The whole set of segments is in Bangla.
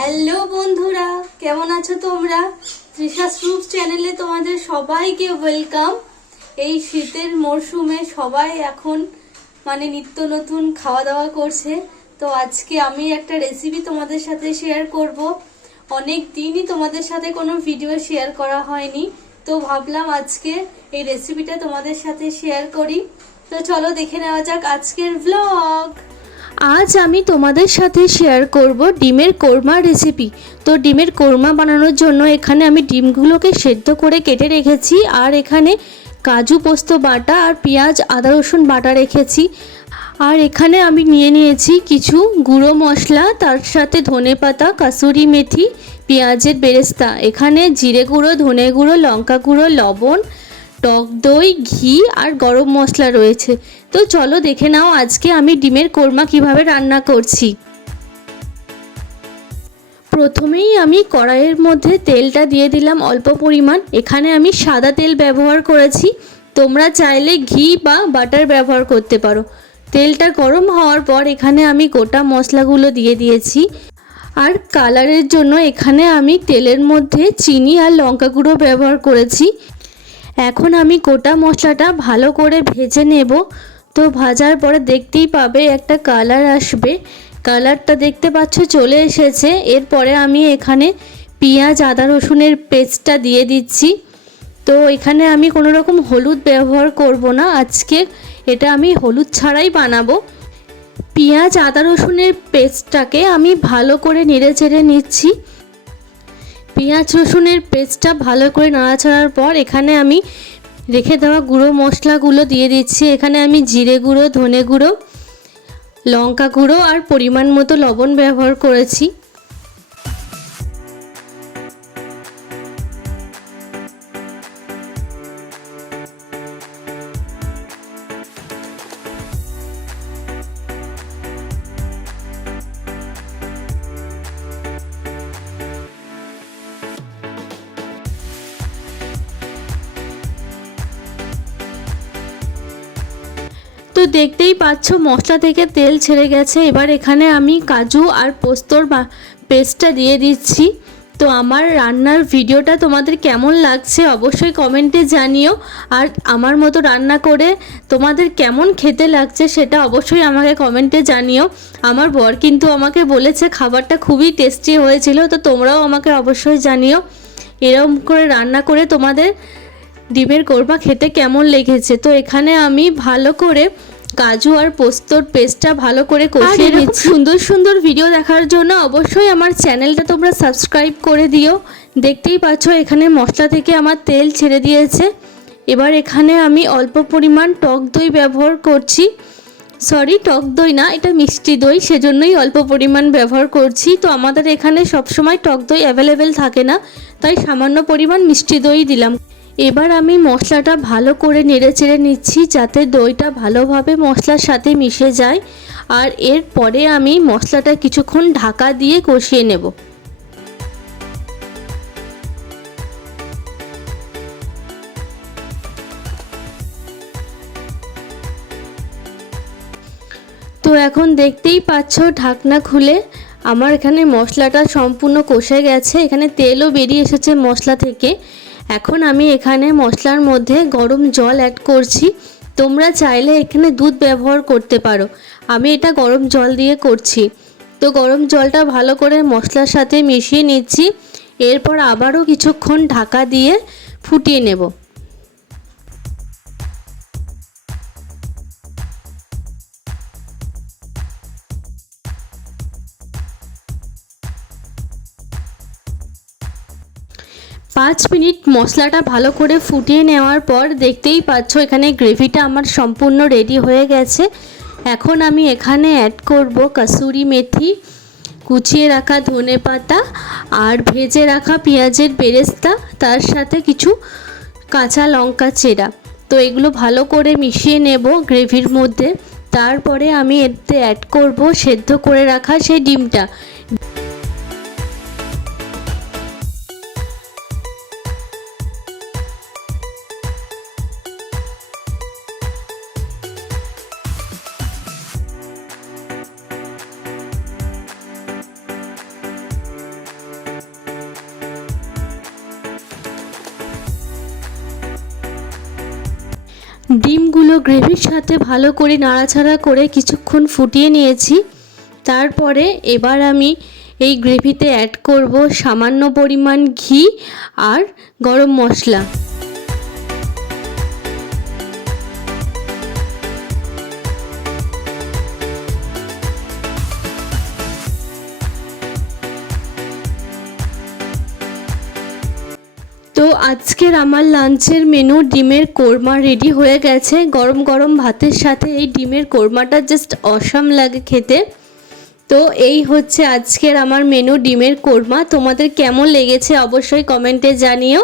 হ্যালো বন্ধুরা, কেমন আছো তোমরা? তৃষা স্রুপ চ্যানেলে তোমাদের সবাইকে ওয়েলকাম। এই শীতের মরশুমে সবাই এখন মানে নিত্য নতুন খাওয়া দাওয়া করছে। তো আজকে আমি একটা রেসিপি তোমাদের সাথে শেয়ার করব। অনেক দিনই তোমাদের সাথে কোনো ভিডিও শেয়ার করা হয়নি। তো ভাবলাম আজকে এই রেসিপিটা তোমাদের সাথে শেয়ার করি। তো চলো দেখে নেওয়া যাক আজকের ভ্লগ আজ আমি তোমাদের সাথে শেয়ার করব ডিমের কোরমা রেসিপি তো ডিমের কোরমা বানানোর জন্য এখানে আমি ডিমগুলোকে সেদ্ধ করে কেটে রেখেছি, আর এখানে কাজু পোস্ত বাটা আর পেঁয়াজ, আদা রসুন বাটা রেখেছি। আর এখানে আমি নিয়ে নিয়েছি কিছু গুঁড়ো মশলা, তার সাথে ধনে পাতা, কাসুরি মেথি, পেঁয়াজের বেরেস্তা। এখানে জিরে গুঁড়ো, ধনে গুঁড়ো, লঙ্কা গুঁড়ো, লবণ টক দই, ঘি আর গরম মশলা রয়েছে। তো চলো দেখে নাও আজকে আমি ডিমের কোরমা কীভাবে রান্না করছি। প্রথমেই আমি কড়াইয়ের মধ্যে তেলটা দিয়ে দিলাম অল্প পরিমাণ। এখানে আমি সাদা তেল ব্যবহার করেছি। তোমরা চাইলে ঘি বা বাটার ব্যবহার করতে পারো। তেলটা গরম হওয়ার পর এখানে আমি গোটা মশলাগুলো দিয়ে দিয়েছি। আর কালারের জন্য এখানে আমি তেলের মধ্যে চিনি আর লঙ্কা গুঁড়ো ব্যবহার করেছি। এখন আমি গোটা মশলাটা ভালো করে ভেজে নেব। তো ভাজার পরে দেখতেই পাবে একটা কালার আসবে। কালারটা দেখতে পাচ্ছ চলে এসেছে। এরপরে আমি এখানে পেঁয়াজ, আদা, রসুনের পেস্টটা দিয়ে দিচ্ছি। তো এখানে আমি কোনো রকম হলুদ ব্যবহার করব না। আজকে এটা আমি হলুদ ছাড়াই বানাবো। পেঁয়াজ, আদা, রসুনের পেস্টটাকে আমি ভালো করে নেড়ে চেড়ে নিচ্ছি। পেঁয়াজ রসুনের পেস্টটা ভালো করে নাড়াচাড়ার পর এখানে আমি রেখে দেওয়া গুঁড়ো মশলাগুলো দিয়ে দিচ্ছি। এখানে আমি জিরে গুঁড়ো, ধনে গুঁড়ো, লঙ্কা গুঁড়ো আর পরিমাণ মতো লবণ ব্যবহার করেছি। তো দেখতেই পাচ্ছ, মশলা থেকে তেল ছেড়ে গেছে। এবার এখানে আমি কাজু আর পোস্তর বা পেস্টটা দিয়ে দিচ্ছি। তো আমার রান্নার ভিডিওটা তোমাদের কেমন লাগছে অবশ্যই কমেন্টে জানিও। আর আমার মতো রান্না করে তোমাদের কেমন খেতে লাগছে সেটা অবশ্যই আমাকে কমেন্টে জানিও। আমার বর কিন্তু আমাকে বলেছে খাবারটা খুবই টেস্টি হয়েছিল, তো তোমরাও আমাকে অবশ্যই জানিও। এরকম করে রান্না করে তোমাদের ডিমের কোরমা খেতে কেমন লেগেছে। তো এখানে আমি ভালো করে কাজু আর পোস্তর পেস্টটা ভালো করে কষিয়ে নিচ্ছি। সুন্দর সুন্দর ভিডিও দেখার জন্য অবশ্যই আমার চ্যানেলটা তোমরা সাবস্ক্রাইব করে দিও। দেখতেই পাচ্ছ এখানে মশলা থেকে আমার তেল ছেড়ে দিয়েছে। এবার এখানে আমি অল্প পরিমাণ টক দই ব্যবহার করছি। সরি টক দই না এটা মিষ্টি দই সেজন্যই অল্প পরিমাণ ব্যবহার করছি। তো আমাদের এখানে সবসময় টক দই অ্যাভেলেবেল থাকে না তাই সামান্য পরিমাণ মিষ্টি দই দিলাম। এবার আমি মশলাটা ভালো করে নেড়ে চেড়ে নিচ্ছি যাতে দইটা ভালোভাবে মশলার সাথে মিশে যায়। আর এরপরে আমি মশলাটা কিছুক্ষণ ঢাকা দিয়ে কষিয়ে নেব। তো এখন দেখতেই পাচ্ছ ঢাকনা খুলে আমার এখানে মশলাটা সম্পূর্ণ কষে গেছে। এখানে তেলও বেরিয়ে এসেছে মশলা থেকে। এখন আমি এখানে মশলার মধ্যে গরম জল অ্যাড করছি। তোমরা চাইলে এখানে দুধ ব্যবহার করতে পারো। আমি এটা গরম জল দিয়ে করছি। তো গরম জলটা ভালো করে মশলার সাথে মিশিয়ে নিচ্ছি। এরপর আবারও কিছুক্ষণ ঢাকা দিয়ে ফুটিয়ে নেব। পাঁচ মিনিট মশলাটা ভালো করে ফুটিয়ে নেওয়ার পর দেখতেই পাচ্ছ এখানে গ্রেভিটা আমার সম্পূর্ণ রেডি হয়ে গেছে। এখন আমি এখানে অ্যাড করব কাসুরি মেথি, কুচিয়ে রাখা ধনে পাতা আর ভেজে রাখা পেঁয়াজের বেরেস্তা, তার সাথে কিছু কাঁচা লঙ্কা চেরা। তো এগুলো ভালো করে মিশিয়ে নেব গ্রেভির মধ্যে। তারপরে আমি এতে অ্যাড করব সেদ্ধ করে রাখা সেই ডিমটা। ডিমগুলো গ্রেভির সাথে ভালো করে নাড়াচাড়া করে কিছুক্ষণ ফুটিয়ে নিয়েছি। তারপরে এবার আমি এই গ্রেভিতে অ্যাড করব সামান্য পরিমাণ ঘি আর গরম মশলা। আজকের আমার লাঞ্চের মেনু ডিমের কোরমা রেডি হয়ে গেছে। গরম গরম ভাতের সাথে এই ডিমের কোরমাটা জাস্ট অসাম লাগে খেতে। তো এই হচ্ছে আজকের আমার মেনু ডিমের কোরমা। তোমাদের কেমন লেগেছে অবশ্যই কমেন্টে জানিও।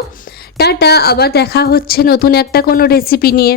টাটা, আবার দেখা হচ্ছে নতুন একটা কোনো রেসিপি নিয়ে।